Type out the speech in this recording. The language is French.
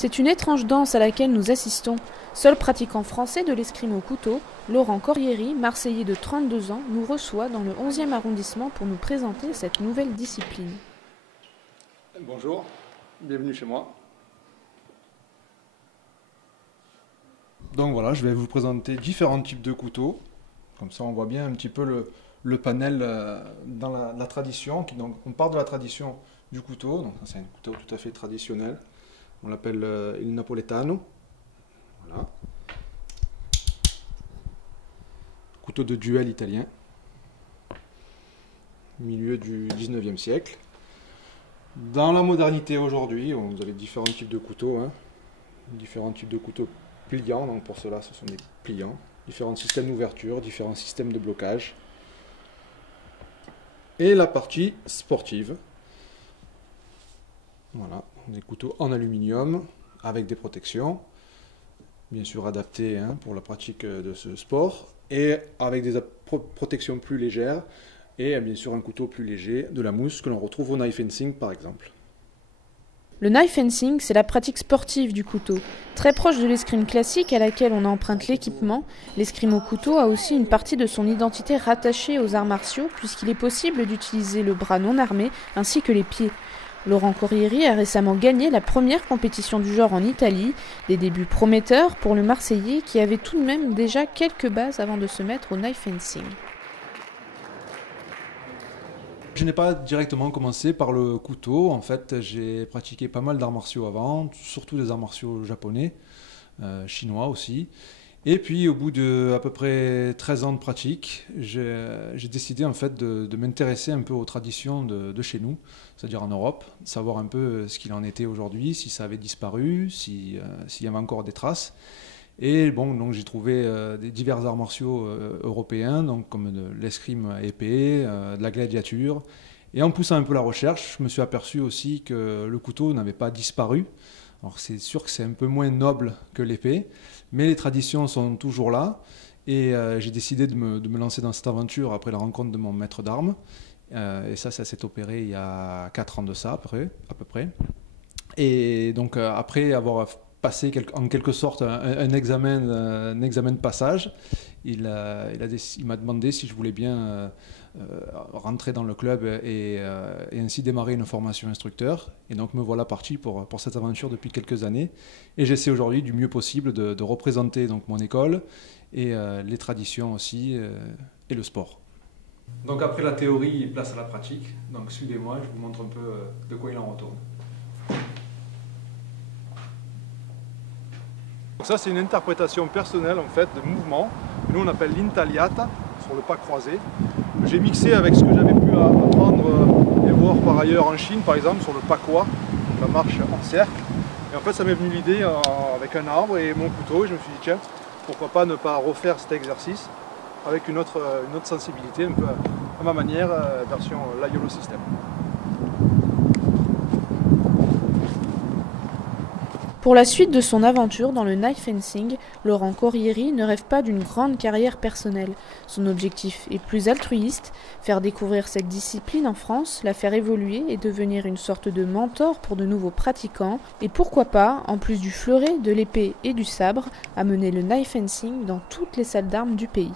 C'est une étrange danse à laquelle nous assistons. Seul pratiquant français de l'escrime au couteau, Laurent Corrieri, marseillais de 32 ans, nous reçoit dans le 11e arrondissement pour nous présenter cette nouvelle discipline. Bonjour, bienvenue chez moi. Donc voilà, je vais vous présenter différents types de couteaux. Comme ça on voit bien un petit peu le panel dans la tradition. Donc on part de la tradition du couteau. Donc c'est un couteau tout à fait traditionnel. On l'appelle il napoletano. Voilà. Couteau de duel italien. Milieu du 19e siècle. Dans la modernité aujourd'hui, vous avez différents types de couteaux. Différents types de couteaux pliants. Donc pour cela, ce sont des pliants. Différents systèmes d'ouverture, différents systèmes de blocage. Et la partie sportive. Voilà, des couteaux en aluminium avec des protections, bien sûr adaptés pour la pratique de ce sport, et avec des protections plus légères, et bien sûr un couteau plus léger, de la mousse que l'on retrouve au knife fencing par exemple. Le knife fencing, c'est la pratique sportive du couteau. Très proche de l'escrime classique à laquelle on emprunte l'équipement, l'escrime au couteau a aussi une partie de son identité rattachée aux arts martiaux puisqu'il est possible d'utiliser le bras non armé ainsi que les pieds. Laurent Corrieri a récemment gagné la première compétition du genre en Italie, des débuts prometteurs pour le Marseillais qui avait tout de même déjà quelques bases avant de se mettre au knife fencing. Je n'ai pas directement commencé par le couteau. En fait, j'ai pratiqué pas mal d'arts martiaux avant, surtout des arts martiaux japonais, chinois aussi. Et puis, au bout de à peu près 13 ans de pratique, j'ai décidé en fait de m'intéresser un peu aux traditions de chez nous, c'est-à-dire en Europe, savoir un peu ce qu'il en était aujourd'hui, si ça avait disparu, s'il y avait encore des traces. Et bon, donc j'ai trouvé des divers arts martiaux européens, donc comme de l'escrime à épée, de la gladiature. Et en poussant un peu la recherche, je me suis aperçu aussi que le couteau n'avait pas disparu. Alors c'est sûr que c'est un peu moins noble que l'épée, mais les traditions sont toujours là. Et j'ai décidé de me lancer dans cette aventure après la rencontre de mon maître d'armes. Et ça s'est opéré il y a 4 ans de ça, à peu près. Et donc après avoir passé en quelque sorte un examen de passage, il m'a demandé si je voulais bien rentrer dans le club et ainsi démarrer une formation instructeur. Et donc me voilà parti pour cette aventure depuis quelques années. Et j'essaie aujourd'hui du mieux possible de représenter donc mon école et les traditions aussi et le sport. Donc après la théorie, place à la pratique. Donc suivez-moi, je vous montre un peu de quoi il en retourne. Ça c'est une interprétation personnelle en fait de mouvement. Nous on appelle l'intagliata sur le pas croisé. J'ai mixé avec ce que j'avais pu apprendre et voir par ailleurs en Chine par exemple sur le pas quoi, la marche en cercle. Et en fait ça m'est venu l'idée avec un arbre et mon couteau et je me suis dit tiens pourquoi pas ne pas refaire cet exercice avec une autre sensibilité un peu à ma manière version l'Aiolo System. Pour la suite de son aventure dans le knife fencing, Laurent Corrieri ne rêve pas d'une grande carrière personnelle. Son objectif est plus altruiste, faire découvrir cette discipline en France, la faire évoluer et devenir une sorte de mentor pour de nouveaux pratiquants. Et pourquoi pas, en plus du fleuret, de l'épée et du sabre, amener le knife fencing dans toutes les salles d'armes du pays.